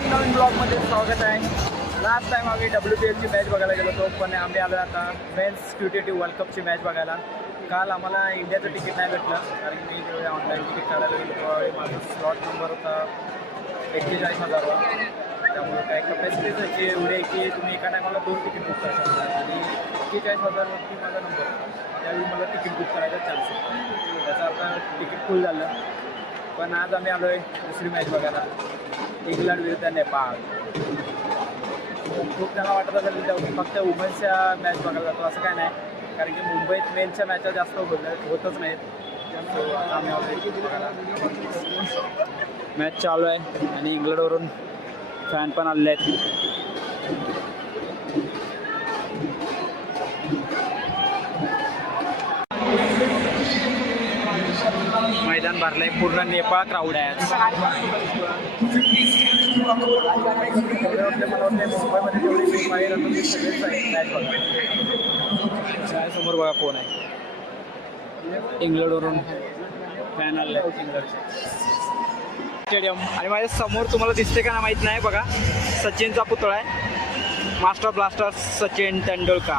नवीन ब्लॉगमध्ये स्वागत आहे. लास्ट टाइम आम्ही WPLची मॅच बघायला गेलो होतो, पण आम्ही आलो आता मेन्स Q20 वर्ल्ड कपची मॅच बघायला. काल आम्हाला इंडियाचं तिकीट नाही भेटलं, कारण की मी जेव्हा ऑनलाईन तिकीट काढायला गेलो तेव्हा माझा स्लॉट नंबर होता 41,000 त्यामुळे काय कपॅसिटीच त्याची एवढी आहे की तुम्ही एका टायमाला 2 तिकीट बुक करू शकता आणि 41,000वरती माझा नंबर होता. त्यावेळी मला तिकीट बुक करायचा चान्स होता. त्याचा आता तिकीट फुल झालं. पण आज आम्ही आलो आहे दुसरी मॅच बघायला, इंग्लंड विरुद्ध नेपाळ. खूप जणांना वाटत असेल फक्त वुमन्सच्या मॅच बघायला जातो, असं काय नाही, कारण की मुंबईत मेनच्या मॅचा जास्त होतच नाहीत. आम्ही आलो बघायला. मॅच चालू आहे आणि इंग्लंडवरून फॅन पण आलेले आहेत. मैदान भरलंय, पूर्ण नेपाळ क्राऊड आहे. मुंबईमध्ये जेवढे नेपाळी राहतात ते सगळेच मॅच बघा. समोर बघा कोण आहे, इंग्लंडवरून फॅन आले इंग्लंडचे स्टेडियम. आणि माझ्या समोर तुम्हाला दिसते का ना माहीत नाही, बघा सचिनचा पुतळा आहे, मास्टर ब्लास्टर सचिन तेंडुलकर,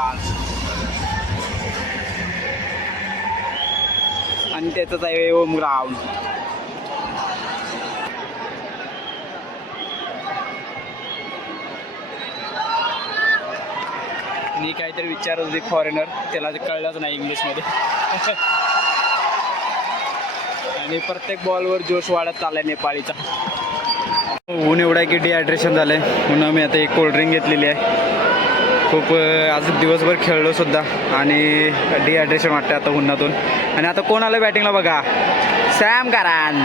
आणि त्याचंच आहे ओम ग्राउंड. मी काहीतरी विचारत होती फॉरेनर, त्याला कळलंच नाही इंग्लिशमध्ये. आणि प्रत्येक बॉलवर जोश वाढत चाललाय नेपाळीचा. ऊन एवढं आहे की डिहायड्रेशन झालं आहे, म्हणून मी आता एक कोल्ड्रिंक घेतलेली आहे. खूप आज दिवसभर खेळलो सुद्धा आणि डिहायड्रेशन वाटतं आता उन्हातून. आणि आता कोण आलं बॅटिंगला बघा, सॅम करान.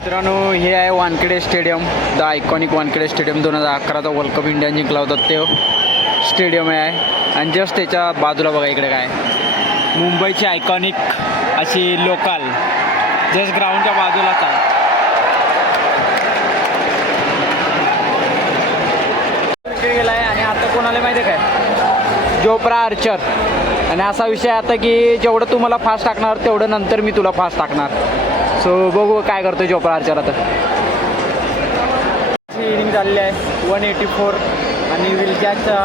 मित्रांनो, हे आहे Wankhede stadium, the iconic Wankhede stadium. 2011चा वर्ल्ड कप इंडिया जिंकला होता ते स्टेडियम आहे. आणि जस्ट त्याच्या बाजूला बघा इकडे काय, मुंबईची आयकॉनिक अशी लोकल जस्ट ग्राउंडच्या बाजूलाच आहे. गेला आहे आणि आता कोणाला माहिती आहे काय, जोप्रा आर्चर. आणि असा विषय आता की जेवढं तू मला फास्ट टाकणार तेवढं नंतर मी तुला फास्ट टाकणार. सो बघू काय करतो जोप्रा आर्चर. आता इनिंग झालेली आहे 184 आणि विलजॅकच्या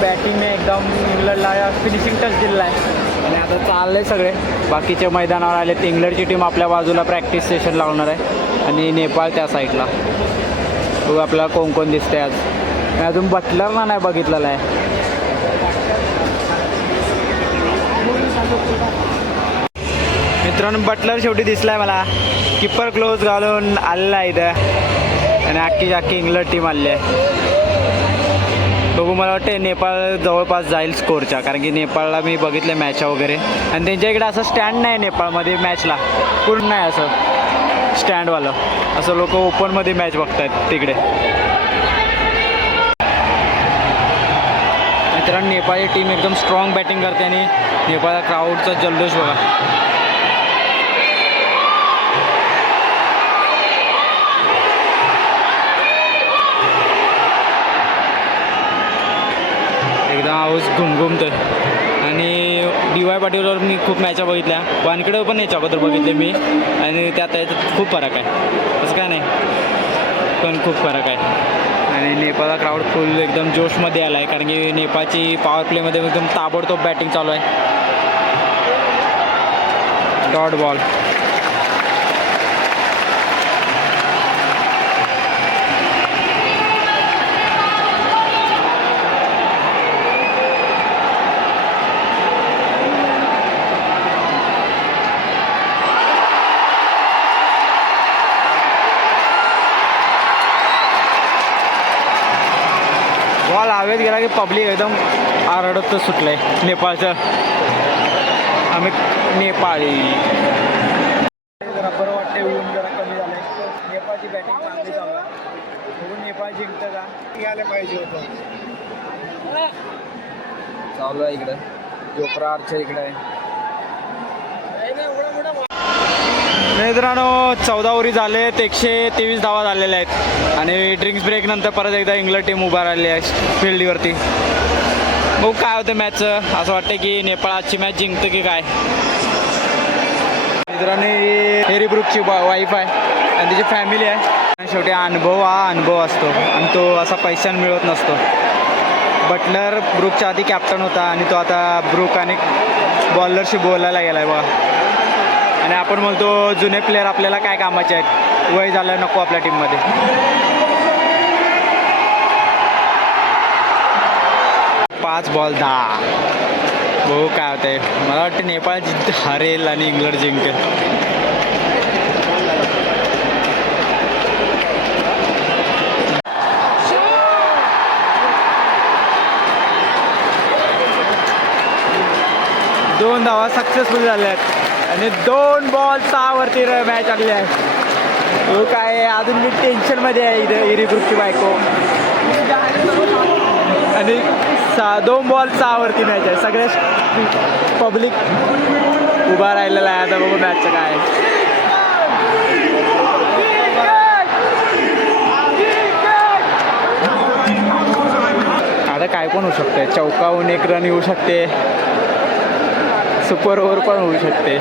बॅटिंगने एकदम इंग्लंडला फिनिशिंग टच दिलेला आहे. आणि आता चाललं आहे सगळे बाकीचे मैदानावर आले. इंग्लंडची टीम आपल्या बाजूला प्रॅक्टिस सेशन लावणार आहे आणि नेपाळ त्या साईडला. बघू आपल्याला कोण कोण दिसते आज. मी अजून बटलरला नाही बघितलेला आहे. मित्रांनो, बटलर शेवटी दिसलाय मला, किपर क्लोज घालून आलेला आहे इथं. आणि अख्खी इंग्लंड टीम आली आहे. बघू, मला वाटतं नेपाळ जवळपास जाईल स्कोरच्या, कारण की नेपाळला मी बघितलं मॅच वगैरे. आणि त्यांच्या इकडे असं स्टँड नाही नेपाळमध्ये मॅचला, पूर्ण नाही असं स्टँडवालं. असं लोक ओपनमध्ये मॅच बघतायत तिकडे. मित्रांनो, नेपाळची टीम एकदम स्ट्रॉंग बॅटिंग करते आणि नेपाळचा क्राऊडचा जल्लोष बघा. एकदम हाऊस घुमघुमतोय. आणि DY पाटीलवर मी खूप मॅचा बघितल्या, वानखेडेवर पण याच्या अगोदर बघितले मी, आणि त्यात खूप फरक आहे, असं काय नाही, पण खूप फरक आहे. आणि नेपाळचा क्राऊड फुल एकदम जोशमध्ये आला आहे, कारण की नेपाळची पॉवर प्लेमध्ये एकदम ताबडतोब बॅटिंग चालू आहे. Dot ball. बॉल हवेत गेला की पब्लिक एकदम आरडत सुटलंय नेपाळचं. आम्ही नेपाळी. जरा बरं वाटतंय, ऊन जरा कमी झालंय. नेपाळची बॅटिंग चांगली चालू आहे. बघून नेपाळ जिंकतं का, यायला पाहिजे होतं. चालू आहे इकडं जोप्रा आर्चर इकडे आहे. मित्रांनो, 14 ओव्हरी झालेत, 123 धावा झालेल्या आहेत. आणि ड्रिंक्स ब्रेक नंतर परत एकदा इंग्लंड टीम उभा राहिली आहे फील्डवरती. बघू काय होतं मॅचचं. असं वाटतं की नेपाळ आजची मॅच जिंकतं की काय. मित्रांनो हेरी ब्रुकची वाईफ आहे आणि तिची फॅमिली आहे. आणि शेवटी अनुभव हा अनुभव असतो आणि तो असा पैशाने मिळत नसतो. बटलर ब्रुकच्या आधी कॅप्टन होता आणि तो आता ब्रुक आणि बॉलरशी बोलायला गेला आहे बघा. आणि आपण म्हणतो जुने प्लेअर आपल्याला काय कामाचे आहेत, वय झालं नको आपल्या टीममध्ये. 5 बॉल 10. बघू काय होतंय. मला वाटतं नेपाळ हरेल आणि इंग्लंड जिंकेल. दोन धावा सक्सेसफुल झाल्या आहेत आणि 2 बॉल 6 वरती मॅच आली आहे. तो काय अजून मी टेन्शनमध्ये आहे इथे हिरी ग्रुपची बायको. आणि 2 बॉल 6 वरती मॅच आहे. सगळे पब्लिक उभा राहिलेला आहे. आता बघू मॅचचं काय. आता काय पण होऊ शकते. चौकाहून 1 रन येऊ शकते. सुपर ओव्हर पण होऊ शकते.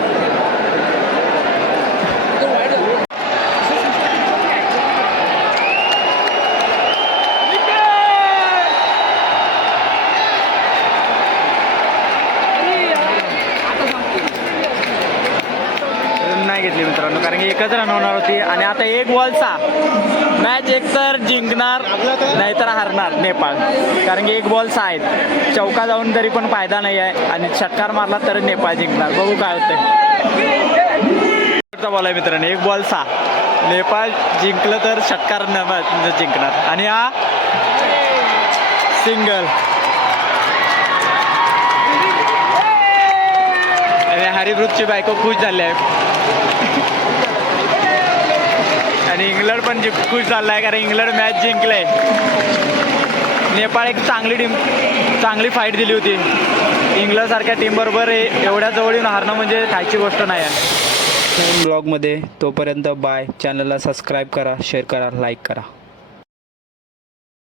नाही घेतली मित्रांनो, कारण की 1च रन होणार होती. आणि आता 1 बॉल 6 मॅच एकतर जिंकणार नाहीतर हारणार नेपाळ, कारण की 1 बॉल 6 आहेत. चौका जाऊन तरी पण फायदा नाही आहे आणि षटकार मारला तर नेपाळ जिंकणार. बघू काय होतंय. बॉल आहे मित्रांनो, 1 बॉल 6. नेपाळ जिंकलं तर षटकार जिंकणार. आणि हा सिंगल. आणि हॅरी ब्रुकची बायको खुश झाली आहे आणि इंग्लंड पण खुश झाला आहे, कारण इंग्लंड मॅच जिंकलंय. नेपाळ एक चांगली फाईट दिली होती. इंग्लंडसारख्या टीमबरोबर एवढ्या जवळ येऊन हारणं म्हणजे खायची गोष्ट नाही आहे. ब्लॉगमध्ये तोपर्यंत बाय. चॅनलला सबस्क्राईब करा, शेअर करा, लाईक करा.